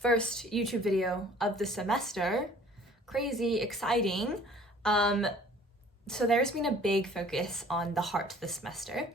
first YouTube video of the semester. Crazy exciting. So there's been a big focus on the heart this semester.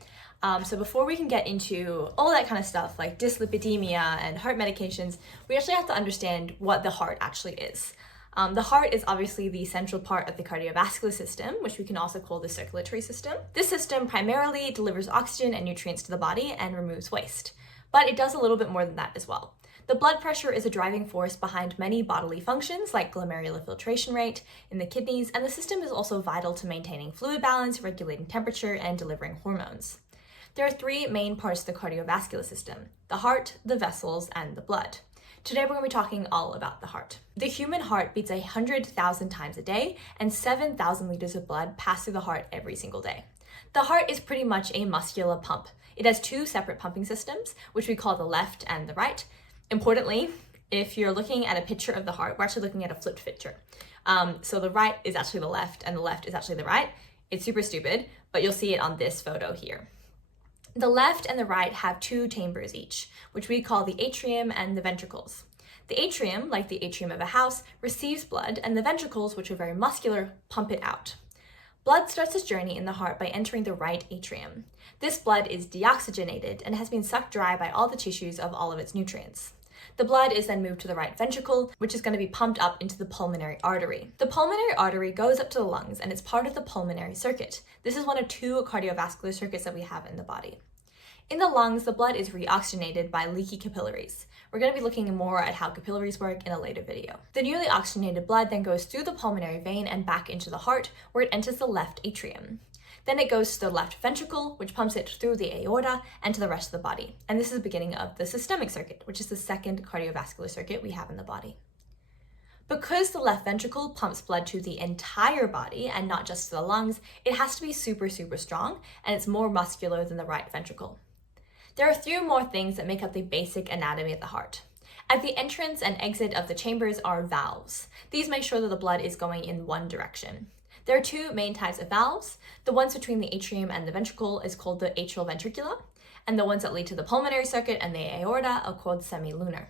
So before we can get into all that kind of stuff like dyslipidemia and heart medications, we actually have to understand what the heart actually is. The heart is obviously the central part of the cardiovascular system, which we can also call the circulatory system. This system primarily delivers oxygen and nutrients to the body and removes waste, but it does a little bit more than that as well. The blood pressure is a driving force behind many bodily functions like glomerular filtration rate in the kidneys, and the system is also vital to maintaining fluid balance, regulating temperature, and delivering hormones. There are three main parts of the cardiovascular system: the heart, the vessels, and the blood. Today we're going to be talking all about the heart. The human heart beats 100,000 times a day, and 7,000 liters of blood pass through the heart every single day. The heart is pretty much a muscular pump. It has two separate pumping systems, which we call the left and the right. Importantly, if you're looking at a picture of the heart, we're actually looking at a flipped picture. So the right is actually the left and the left is actually the right. It's super stupid, but you'll see it on this photo here. The left and the right have two chambers each, which we call the atrium and the ventricles. The atrium, like the atrium of a house, receives blood, and the ventricles, which are very muscular, pump it out. Blood starts its journey in the heart by entering the right atrium. This blood is deoxygenated and has been sucked dry by all the tissues of all of its nutrients. The blood is then moved to the right ventricle, which is going to be pumped up into the pulmonary artery. The pulmonary artery goes up to the lungs, and it's part of the pulmonary circuit. This is one of two cardiovascular circuits that we have in the body. In the lungs, the blood is reoxygenated by leaky capillaries. We're going to be looking more at how capillaries work in a later video. The newly oxygenated blood then goes through the pulmonary vein and back into the heart, where it enters the left atrium. Then it goes to the left ventricle, which pumps it through the aorta and to the rest of the body. And this is the beginning of the systemic circuit, which is the second cardiovascular circuit we have in the body. Because the left ventricle pumps blood to the entire body and not just to the lungs, it has to be super, super strong, and it's more muscular than the right ventricle. There are three more things that make up the basic anatomy of the heart. At the entrance and exit of the chambers are valves. These make sure that the blood is going in one direction. There are two main types of valves. The ones between the atrium and the ventricle is called the atrial ventricular, and the ones that lead to the pulmonary circuit and the aorta are called semilunar.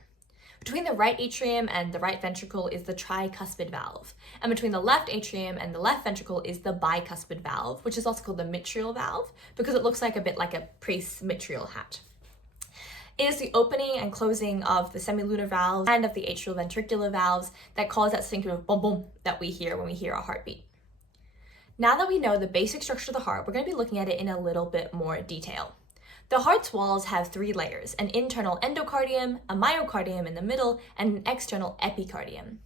Between the right atrium and the right ventricle is the tricuspid valve, and between the left atrium and the left ventricle is the bicuspid valve, which is also called the mitral valve because it looks like a bit like a priest's mitral hat. It is the opening and closing of the semilunar valves and of the atrial ventricular valves that cause that singular boom boom that we hear when we hear a heartbeat. Now that we know the basic structure of the heart, we're going to be looking at it in a little bit more detail. The heart's walls have three layers: an internal endocardium, a myocardium in the middle, and an external epicardium.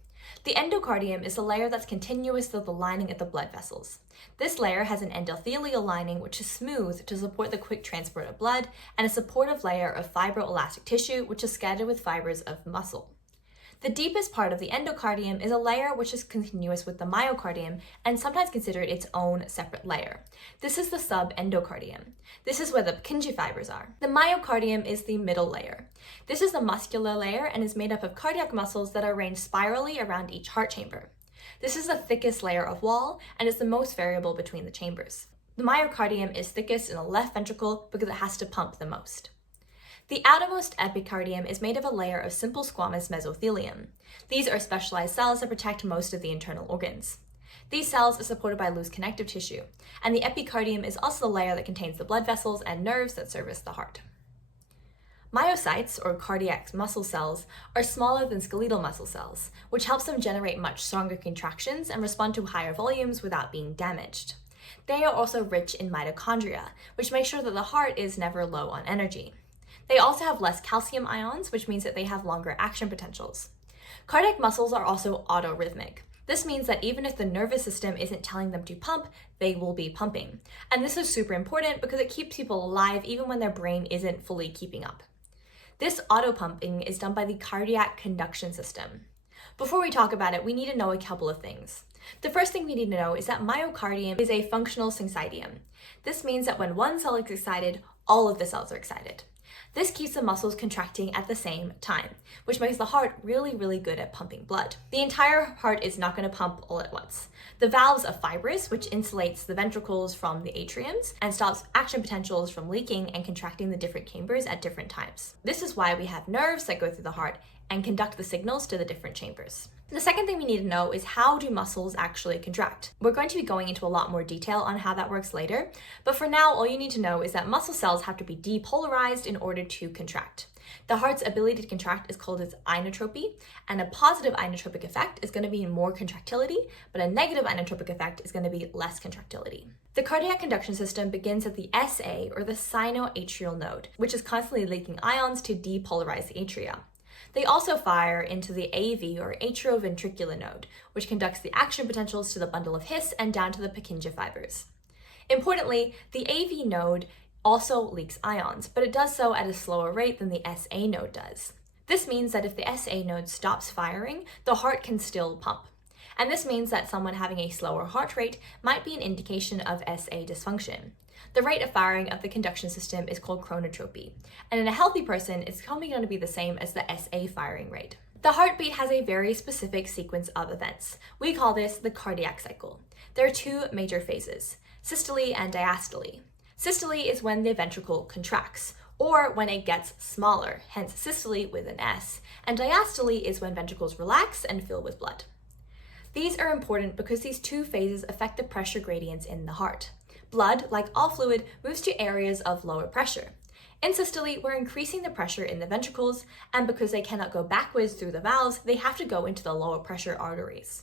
The endocardium is the layer that's continuous with the lining of the blood vessels. This layer has an endothelial lining which is smooth to support the quick transport of blood, and a supportive layer of fibroelastic tissue which is scattered with fibers of muscle. The deepest part of the endocardium is a layer which is continuous with the myocardium and sometimes considered its own separate layer. This is the subendocardium. This is where the Purkinje fibers are. The myocardium is the middle layer. This is the muscular layer and is made up of cardiac muscles that are arranged spirally around each heart chamber. This is the thickest layer of wall and is the most variable between the chambers. The myocardium is thickest in the left ventricle because it has to pump the most. The outermost epicardium is made of a layer of simple squamous mesothelium. These are specialized cells that protect most of the internal organs. These cells are supported by loose connective tissue, and the epicardium is also the layer that contains the blood vessels and nerves that service the heart. Myocytes, or cardiac muscle cells, are smaller than skeletal muscle cells, which helps them generate much stronger contractions and respond to higher volumes without being damaged. They are also rich in mitochondria, which make sure that the heart is never low on energy. They also have less calcium ions, which means that they have longer action potentials. Cardiac muscles are also autorhythmic. This means that even if the nervous system isn't telling them to pump, they will be pumping. And this is super important because it keeps people alive even when their brain isn't fully keeping up. This auto-pumping is done by the cardiac conduction system. Before we talk about it, we need to know a couple of things. The first thing we need to know is that myocardium is a functional syncytium. This means that when one cell is excited, all of the cells are excited. This keeps the muscles contracting at the same time, which makes the heart really, really good at pumping blood. The entire heart is not going to pump all at once. The valves are fibrous, which insulates the ventricles from the atriums and stops action potentials from leaking and contracting the different chambers at different times. This is why we have nerves that go through the heart and conduct the signals to the different chambers. The second thing we need to know is how do muscles actually contract? We're going to be going into a lot more detail on how that works later, but for now, all you need to know is that muscle cells have to be depolarized in order to contract. The heart's ability to contract is called its inotropy, and a positive inotropic effect is going to be more contractility, but a negative inotropic effect is going to be less contractility. The cardiac conduction system begins at the SA, or the sinoatrial node, which is constantly leaking ions to depolarize the atria. They also fire into the AV, or atrioventricular node, which conducts the action potentials to the bundle of His and down to the Purkinje fibers. Importantly, the AV node also leaks ions, but it does so at a slower rate than the SA node does. This means that if the SA node stops firing, the heart can still pump. And this means that someone having a slower heart rate might be an indication of SA dysfunction. The rate of firing of the conduction system is called chronotropy, and in a healthy person, it's probably going to be the same as the SA firing rate. The heartbeat has a very specific sequence of events. We call this the cardiac cycle. There are two major phases, systole and diastole. Systole is when the ventricle contracts, or when it gets smaller, hence systole with an S, and diastole is when ventricles relax and fill with blood. These are important because these two phases affect the pressure gradients in the heart. Blood, like all fluid, moves to areas of lower pressure. In systole, we're increasing the pressure in the ventricles, and because they cannot go backwards through the valves, they have to go into the lower pressure arteries.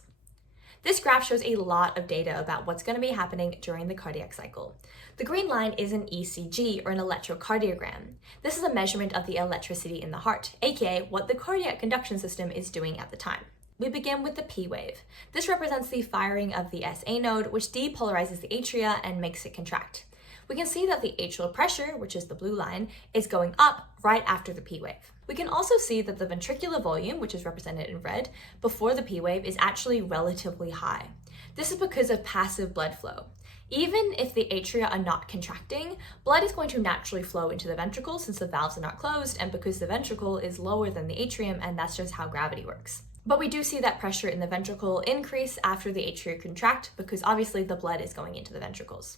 This graph shows a lot of data about what's going to be happening during the cardiac cycle. The green line is an ECG, or an electrocardiogram. This is a measurement of the electricity in the heart, aka what the cardiac conduction system is doing at the time. We begin with the P wave. This represents the firing of the SA node, which depolarizes the atria and makes it contract. We can see that the atrial pressure, which is the blue line, is going up right after the P wave. We can also see that the ventricular volume, which is represented in red, before the P wave is actually relatively high. This is because of passive blood flow. Even if the atria are not contracting, blood is going to naturally flow into the ventricle since the valves are not closed and because the ventricle is lower than the atrium, and that's just how gravity works. But we do see that pressure in the ventricle increase after the atria contract because obviously the blood is going into the ventricles.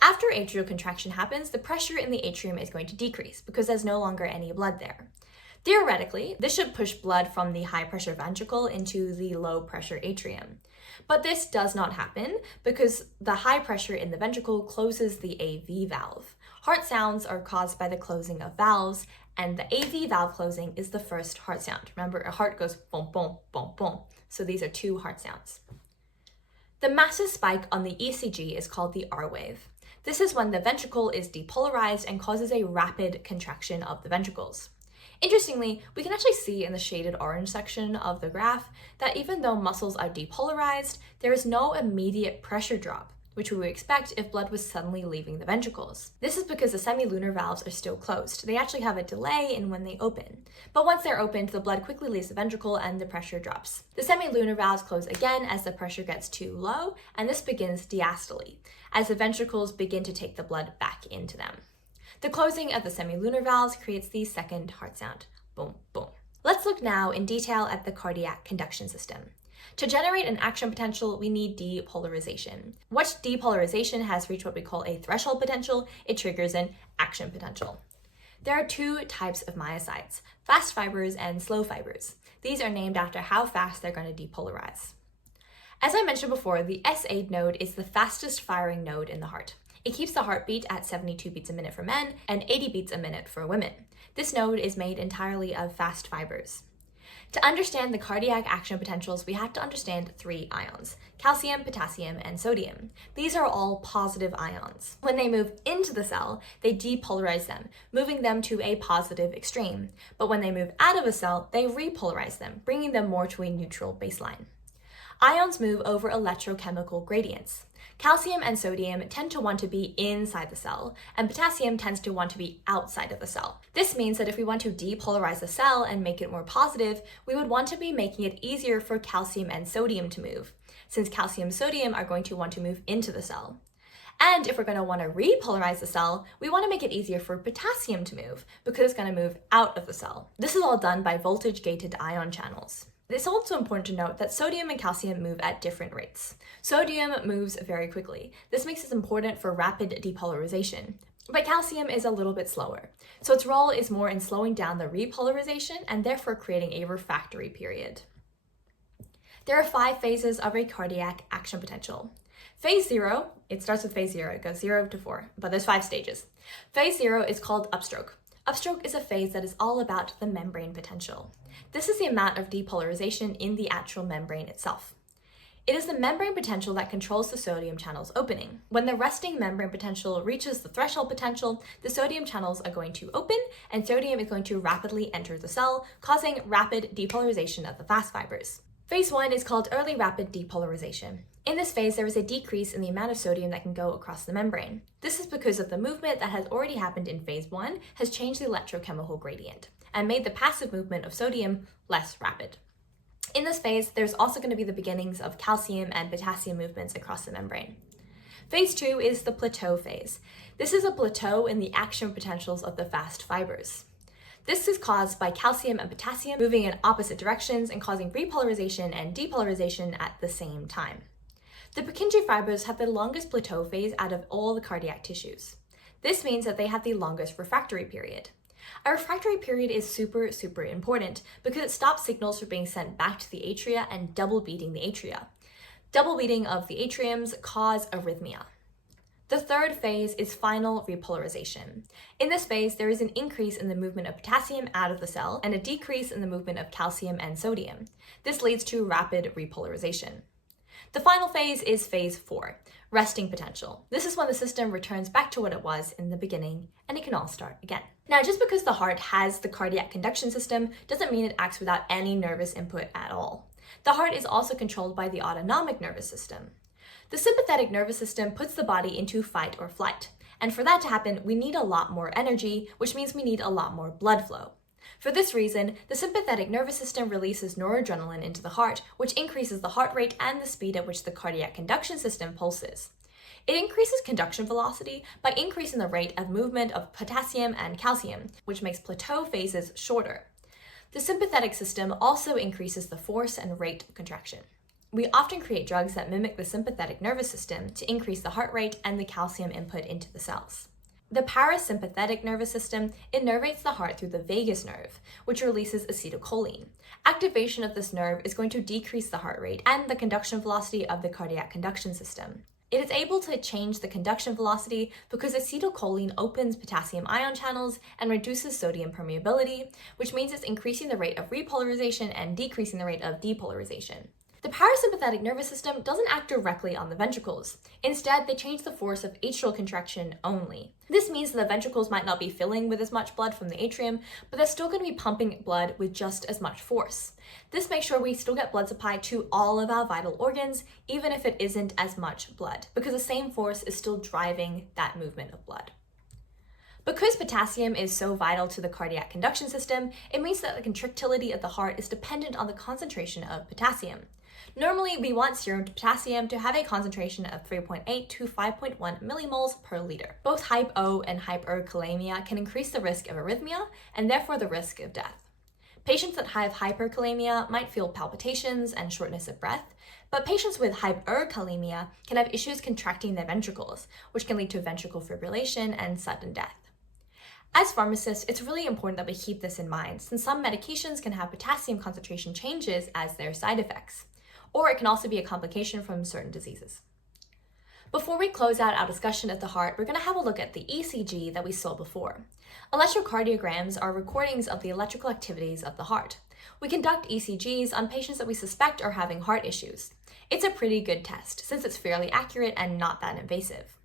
After atrial contraction happens, the pressure in the atrium is going to decrease because there's no longer any blood there. Theoretically, this should push blood from the high pressure ventricle into the low pressure atrium. But this does not happen because the high pressure in the ventricle closes the AV valve. Heart sounds are caused by the closing of valves, and the AV valve closing is the first heart sound. Remember, a heart goes boom, boom, boom, boom. So these are two heart sounds. The massive spike on the ECG is called the R wave. This is when the ventricle is depolarized and causes a rapid contraction of the ventricles. Interestingly, we can actually see in the shaded orange section of the graph that even though muscles are depolarized, there is no immediate pressure drop, which we would expect if blood was suddenly leaving the ventricles. This is because the semilunar valves are still closed. They actually have a delay in when they open. But once they're opened, the blood quickly leaves the ventricle and the pressure drops. The semilunar valves close again as the pressure gets too low, and this begins diastole, as the ventricles begin to take the blood back into them. The closing of the semilunar valves creates the second heart sound, boom, boom. Let's look now in detail at the cardiac conduction system. To generate an action potential, we need depolarization. Once depolarization has reached what we call a threshold potential, it triggers an action potential. There are two types of myocytes, fast fibers and slow fibers. These are named after how fast they're going to depolarize. As I mentioned before, the S8 node is the fastest firing node in the heart. It keeps the heartbeat at 72 beats a minute for men and 80 beats a minute for women. This node is made entirely of fast fibers. To understand the cardiac action potentials, we have to understand three ions: calcium, potassium, and sodium. These are all positive ions. When they move into the cell, they depolarize them, moving them to a positive extreme. But when they move out of a cell, they repolarize them, bringing them more to a neutral baseline. Ions move over electrochemical gradients. Calcium and sodium tend to want to be inside the cell, and potassium tends to want to be outside of the cell. This means that if we want to depolarize the cell and make it more positive, we would want to be making it easier for calcium and sodium to move, since calcium and sodium are going to want to move into the cell. And if we're going to want to repolarize the cell, we want to make it easier for potassium to move, because it's going to move out of the cell. This is all done by voltage-gated ion channels. It's also important to note that sodium and calcium move at different rates. Sodium moves very quickly. This makes it important for rapid depolarization. But calcium is a little bit slower, so its role is more in slowing down the repolarization and therefore creating a refractory period. There are 5 phases of a cardiac action potential. Phase 0, it starts with phase 0, it goes 0 to 4, but there's 5 stages. Phase 0 is called upstroke. Upstroke is a phase that is all about the membrane potential. This is the amount of depolarization in the actual membrane itself. It is the membrane potential that controls the sodium channels opening. When the resting membrane potential reaches the threshold potential, the sodium channels are going to open and sodium is going to rapidly enter the cell, causing rapid depolarization of the fast fibers. Phase 1 is called early rapid depolarization. In this phase, there is a decrease in the amount of sodium that can go across the membrane. This is because of the movement that has already happened in phase 1 has changed the electrochemical gradient and made the passive movement of sodium less rapid. In this phase, there's also going to be the beginnings of calcium and potassium movements across the membrane. Phase 2 is the plateau phase. This is a plateau in the action potentials of the fast fibers. This is caused by calcium and potassium moving in opposite directions and causing repolarization and depolarization at the same time. The Purkinje fibers have the longest plateau phase out of all the cardiac tissues. This means that they have the longest refractory period. A refractory period is super important because it stops signals from being sent back to the atria and double beating the atria. Double beating of the atriums cause arrhythmia. The third phase is final repolarization. In this phase, there is an increase in the movement of potassium out of the cell and a decrease in the movement of calcium and sodium. This leads to rapid repolarization. The final phase is phase 4, resting potential. This is when the system returns back to what it was in the beginning and it can all start again. Now, just because the heart has the cardiac conduction system doesn't mean it acts without any nervous input at all. The heart is also controlled by the autonomic nervous system. The sympathetic nervous system puts the body into fight or flight. And for that to happen, we need a lot more energy, which means we need a lot more blood flow. For this reason, the sympathetic nervous system releases noradrenaline into the heart, which increases the heart rate and the speed at which the cardiac conduction system pulses. It increases conduction velocity by increasing the rate of movement of potassium and calcium, which makes plateau phases shorter. The sympathetic system also increases the force and rate of contraction. We often create drugs that mimic the sympathetic nervous system to increase the heart rate and the calcium input into the cells. The parasympathetic nervous system innervates the heart through the vagus nerve, which releases acetylcholine. Activation of this nerve is going to decrease the heart rate and the conduction velocity of the cardiac conduction system. It is able to change the conduction velocity because acetylcholine opens potassium ion channels and reduces sodium permeability, which means it's increasing the rate of repolarization and decreasing the rate of depolarization. The parasympathetic nervous system doesn't act directly on the ventricles. Instead, they change the force of atrial contraction only. This means that the ventricles might not be filling with as much blood from the atrium, but they're still going to be pumping blood with just as much force. This makes sure we still get blood supply to all of our vital organs, even if it isn't as much blood, because the same force is still driving that movement of blood. Because potassium is so vital to the cardiac conduction system, it means that the contractility of the heart is dependent on the concentration of potassium. Normally, we want serum potassium to have a concentration of 3.8 to 5.1 millimoles per liter. Both hypo and hyperkalemia can increase the risk of arrhythmia and therefore the risk of death. Patients that have hyperkalemia might feel palpitations and shortness of breath, but patients with hyperkalemia can have issues contracting their ventricles, which can lead to ventricle fibrillation and sudden death. As pharmacists, it's really important that we keep this in mind, since some medications can have potassium concentration changes as their side effects, or it can also be a complication from certain diseases. Before we close out our discussion of the heart, we're going to have a look at the ECG that we saw before. Electrocardiograms are recordings of the electrical activities of the heart. We conduct ECGs on patients that we suspect are having heart issues. It's a pretty good test, since it's fairly accurate and not that invasive.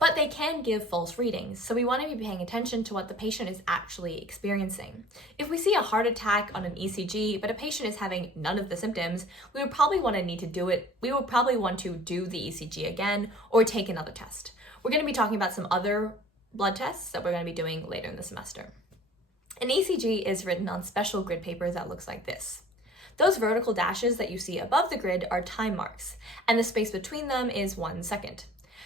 But they can give false readings, so we want to be paying attention to what the patient is actually experiencing. If we see a heart attack on an ECG, but a patient is having none of the symptoms, we would probably want to do the ECG again or take another test. We're going to be talking about some other blood tests that we're going to be doing later in the semester. An ECG is written on special grid paper that looks like this. Those vertical dashes that you see above the grid are time marks, and the space between them is 1 second.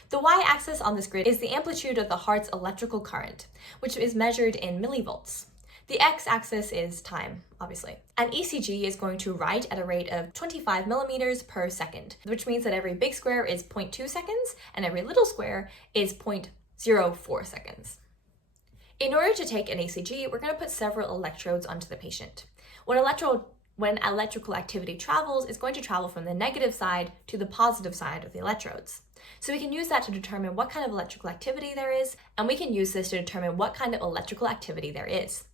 The y-axis on this grid is the amplitude of the heart's electrical current, which is measured in millivolts. The x-axis is time, obviously. An ECG is going to write at a rate of 25 millimeters per second, which means that every big square is 0.2 seconds and every little square is 0.02 0.04 seconds. In order to take an ECG, we're going to put several electrodes onto the patient. When electrical activity travels, it's going to travel from the negative side to the positive side of the electrodes. So we can use that to determine what kind of electrical activity there is, and we can use this to determine what kind of electrical activity there is.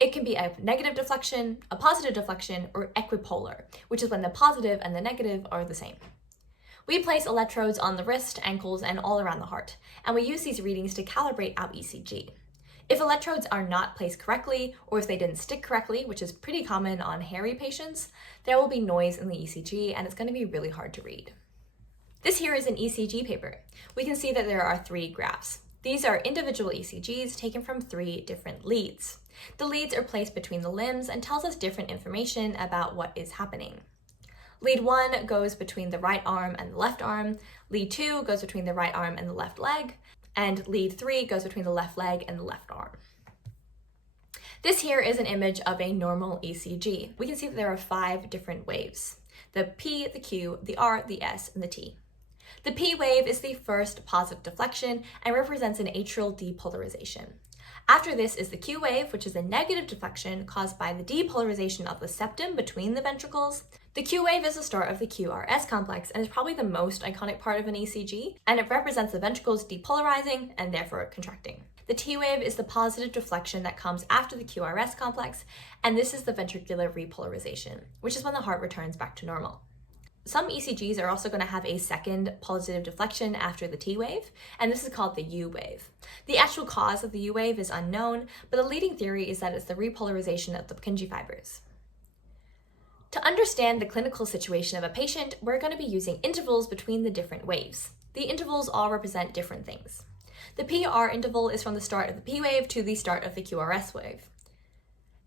It can be a negative deflection, a positive deflection, or equipolar, which is when the positive and the negative are the same. We place electrodes on the wrist, ankles, and all around the heart, and we use these readings to calibrate our ECG. If electrodes are not placed correctly, or if they didn't stick correctly, which is pretty common on hairy patients, there will be noise in the ECG and it's going to be really hard to read. This here is an ECG paper. We can see that there are 3 graphs. These are individual ECGs taken from 3 different leads. The leads are placed between the limbs and tells us different information about what is happening. Lead 1 goes between the right arm and the left arm. Lead 2 goes between the right arm and the left leg. And lead 3 goes between the left leg and the left arm. This here is an image of a normal ECG. We can see that there are 5 different waves: the P, the Q, the R, the S, and the T. The P wave is the first positive deflection and represents an atrial depolarization. After this is the Q wave, which is a negative deflection caused by the depolarization of the septum between the ventricles. The Q wave is the start of the QRS complex and is probably the most iconic part of an ECG, and it represents the ventricles depolarizing and therefore contracting. The T wave is the positive deflection that comes after the QRS complex, and this is the ventricular repolarization, which is when the heart returns back to normal. Some ECGs are also going to have a second positive deflection after the T wave, and this is called the U wave. The actual cause of the U wave is unknown, but the leading theory is that it's the repolarization of the Purkinje fibers. To understand the clinical situation of a patient, we're going to be using intervals between the different waves. The intervals all represent different things. The PR interval is from the start of the P wave to the start of the QRS wave.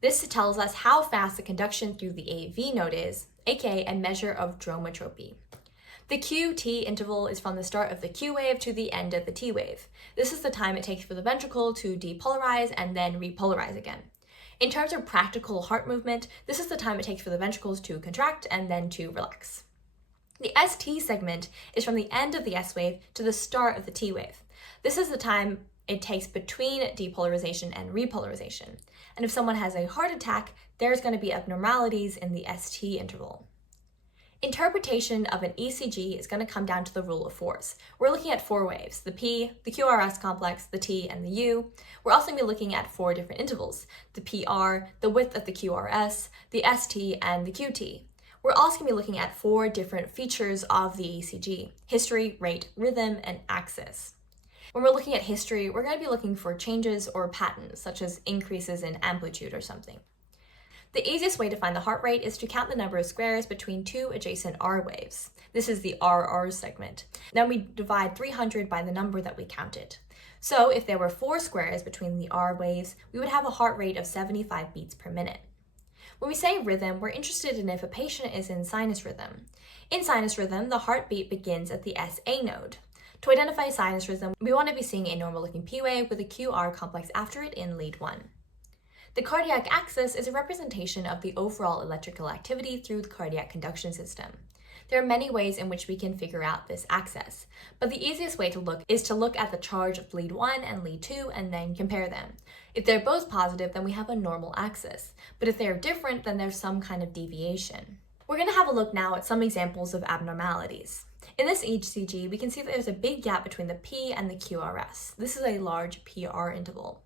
This tells us how fast the conduction through the AV node is, aka a measure of dromotropy. The QT interval is from the start of the Q wave to the end of the T wave. This is the time it takes for the ventricle to depolarize and then repolarize again. In terms of practical heart movement, this is the time it takes for the ventricles to contract and then to relax. The ST segment is from the end of the S wave to the start of the T wave. This is the time it takes between depolarization and repolarization. And if someone has a heart attack, there's going to be abnormalities in the ST interval. Interpretation of an ECG is going to come down to the rule of 4s. We're looking at 4 waves: the P, the QRS complex, the T, and the U. We're also going to be looking at 4 different intervals: the PR, the width of the QRS, the ST, and the QT. We're also going to be looking at 4 different features of the ECG: history, rate, rhythm, and axis. When we're looking at history, we're going to be looking for changes or patterns, such as increases in amplitude or something. The easiest way to find the heart rate is to count the number of squares between 2 adjacent R waves. This is the RR segment. Then we divide 300 by the number that we counted. So if there were 4 squares between the R waves, we would have a heart rate of 75 beats per minute. When we say rhythm, we're interested in if a patient is in sinus rhythm. In sinus rhythm, the heartbeat begins at the SA node. To identify sinus rhythm, we want to be seeing a normal-looking P wave with a QR complex after it in lead 1. The cardiac axis is a representation of the overall electrical activity through the cardiac conduction system. There are many ways in which we can figure out this axis, but the easiest way to look is to look at the charge of lead 1 and lead 2 and then compare them. If they're both positive, then we have a normal axis, but if they're different, then there's some kind of deviation. We're going to have a look now at some examples of abnormalities. In this ECG, we can see that there's a big gap between the P and the QRS. This is a large PR interval.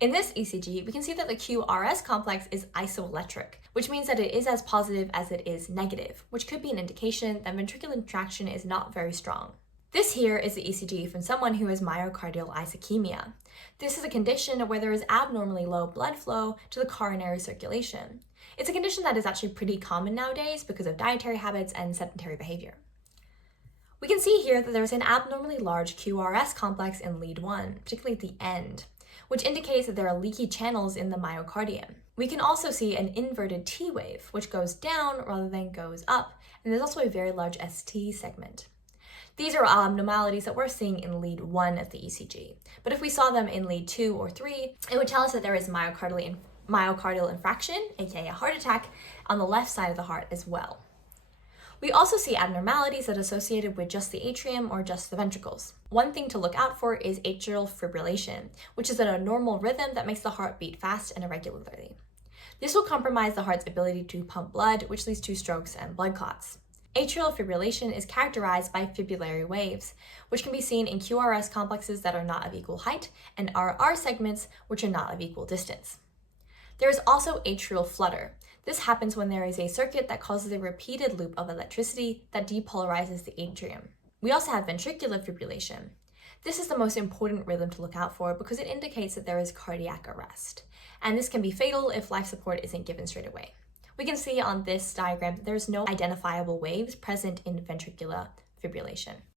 In this ECG, we can see that the QRS complex is isoelectric, which means that it is as positive as it is negative, which could be an indication that ventricular contraction is not very strong. This here is the ECG from someone who has myocardial ischemia. This is a condition where there is abnormally low blood flow to the coronary circulation. It's a condition that is actually pretty common nowadays because of dietary habits and sedentary behavior. We can see here that there's an abnormally large QRS complex in lead 1, particularly at the end, which indicates that there are leaky channels in the myocardium. We can also see an inverted T wave, which goes down rather than goes up, and there's also a very large ST segment. These are abnormalities that we're seeing in lead 1 of the ECG, but if we saw them in lead 2 or 3, it would tell us that there is myocardial infarction, aka a heart attack, on the left side of the heart as well. We also see abnormalities that are associated with just the atrium or just the ventricles. One thing to look out for is atrial fibrillation, which is a normal rhythm that makes the heart beat fast and irregularly. This will compromise the heart's ability to pump blood, which leads to strokes and blood clots. Atrial fibrillation is characterized by fibrillary waves, which can be seen in QRS complexes that are not of equal height and RR segments, which are not of equal distance. There is also atrial flutter. This happens when there is a circuit that causes a repeated loop of electricity that depolarizes the atrium. We also have ventricular fibrillation. This is the most important rhythm to look out for because it indicates that there is cardiac arrest, and this can be fatal if life support isn't given straight away. We can see on this diagram that there's no identifiable waves present in ventricular fibrillation.